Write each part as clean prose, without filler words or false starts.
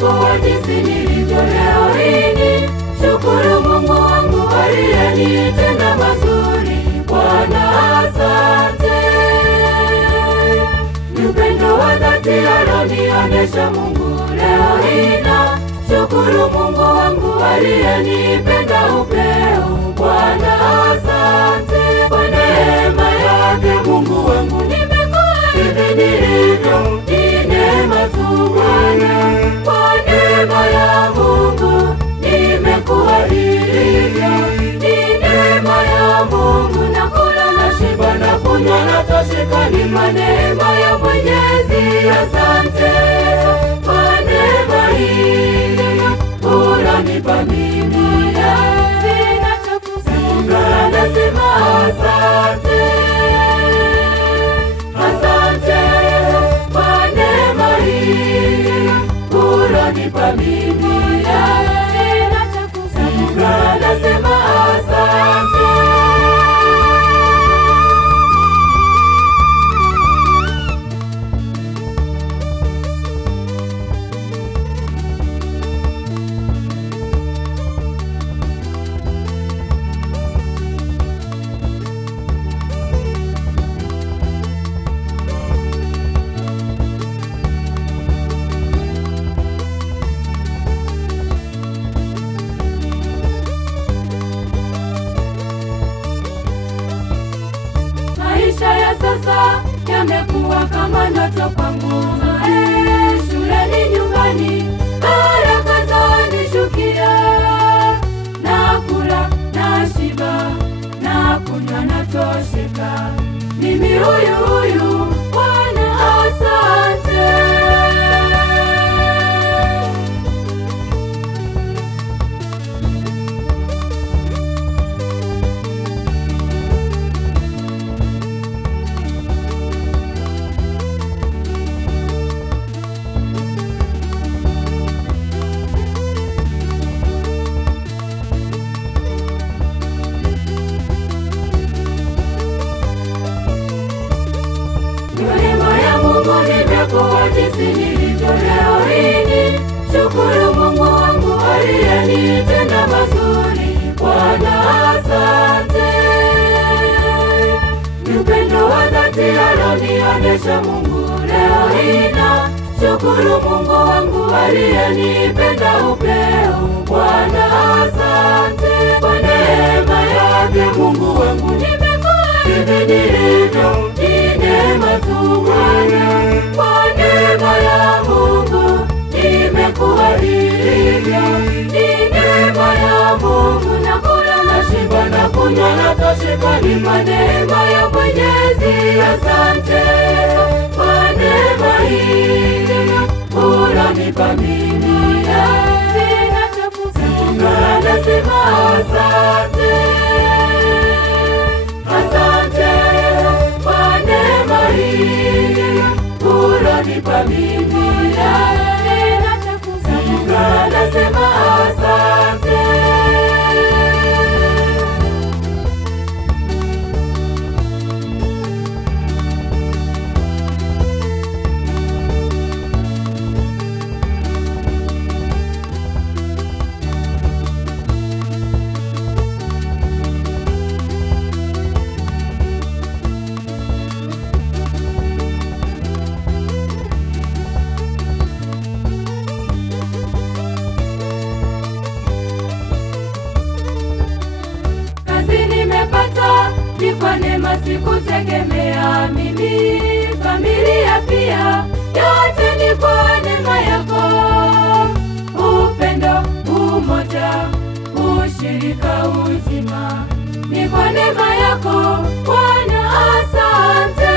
nimekuwa jinsi nilivyo leo hii. Shukuru Mungu wangu aliyenitenda mazuri. Bwana asante. Ni upendo wa dhati alonionyesha Mungu leo hii. Shukuru Mungu wangu aliyenipenda upeo. Bwana asante. Kwa neema yake Mungu wangu nimekuwa hivi nilivyo. Ni neema tu Bwana. Kwa neema ya Mungu nimekuwa nilivyo. Ni neema ya Mungu. Nakula na shiba na kunywa na tosheka. Ni neema ya Mwenyezi. Asante kwa neema hii unanipa mimi. Sina cha kusema, nasema asante. Asante kwa neema hii unanipa mimi. Sina cha kusema, nasema asante. Maisha ya sasa yamekuwa kama ndoto kwangu. Shuleni, nyumbani, baraka zanishukia. Nakula na shiba na kunywa na tosheka. Mimi huyu Bwana asante. Nimekuwa jinsi nilivyo leo hii. Shukuru Mungu wangu aliyenitenda mazuri. Bwana asante. Ni upendo wa dhati alonionyesha Mungu leo hii. Shukuru Mungu wangu aliyenipenda upeo. Bwana asante. Kwa neema yake Mungu wangu nimekuwa hivi nilivyo. Ni neema tu Bwana. Kwa neema ya Mungu nimekuwa nilivyo. Ni neema ya Mungu. Nakula na shiba na kunywa na tosheka. Ni neema ya Mwenyezi. Asante kwa neema hii unanipa mimi. Sina cha kusema, nasema asante. Asante kwa neema hii unanipa mimi. Sina cha kusema, nasema asante. Ni kwa neema, sikutegemea mimi. Familia pia, yote ni kwa neema yako. Upendo, umoja, ushirika, uzima, ni kwa neema yako Bwana. Asante.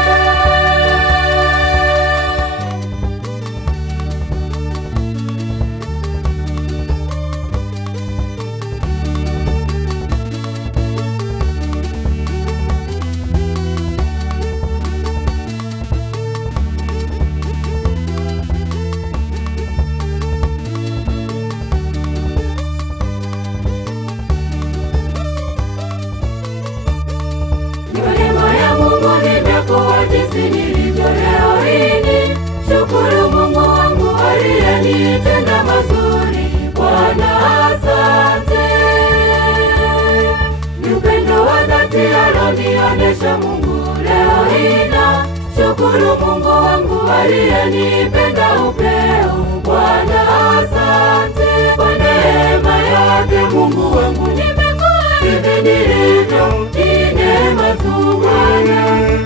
Jinsi nilivyo leo hii. Shukuru Mungu wangu aliyenitenda mazuri. zuri. Bwana asante, ni upendo wa dhati alonionyesha Mungu. Leo hina shukuru Mungu wangu aliyenipenda upeo. Bwana asante, kwa neema yake Mungu wangu nimekuwa hivi nilivyo. Ni neema tu Bwana,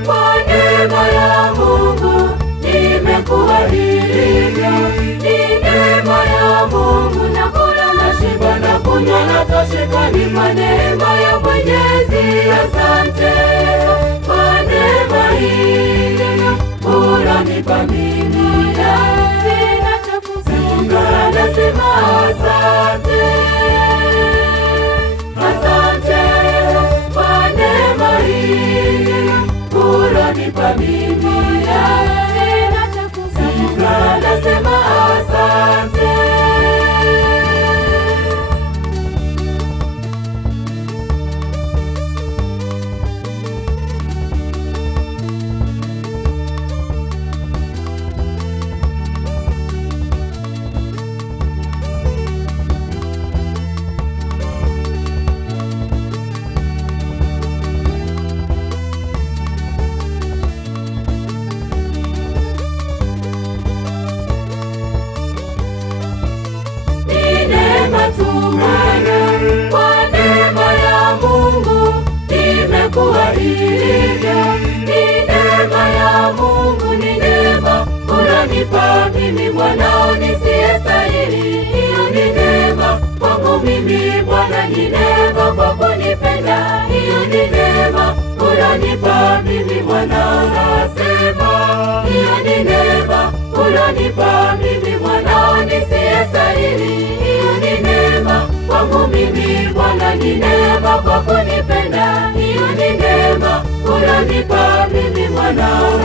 kwa neema ya Mungu nimekuwa hivyo. Ni neema ya Mungu, nakula nashiba na kunywa natosheka, ni kwa neema ya Mwenyezi. Asante kwa neema hii ulonipa mimi, sina cha kusema, nasema asante. Asante kwa neema hii ulonipa mimi, sina cha kusema, nasema asante. Kwa neema ya Mungu nimekuwa hivyo. Ni neema ya Mungu, ni neema unanipa mimi mwanao nisiyestahili. Hiyo ni neema kwangu mimi Bwana, ni neema kwa kunipenda. Hiyo ni neema unanipa mimi mwanao, nasema hiyo ni neema unanipa mimi mwanao nisiyestahili. Hiyo ni neema kwangu mimi Bwana, ni neema kwa kunipenda. Hiyo ni neema unanipa mimi mwanao.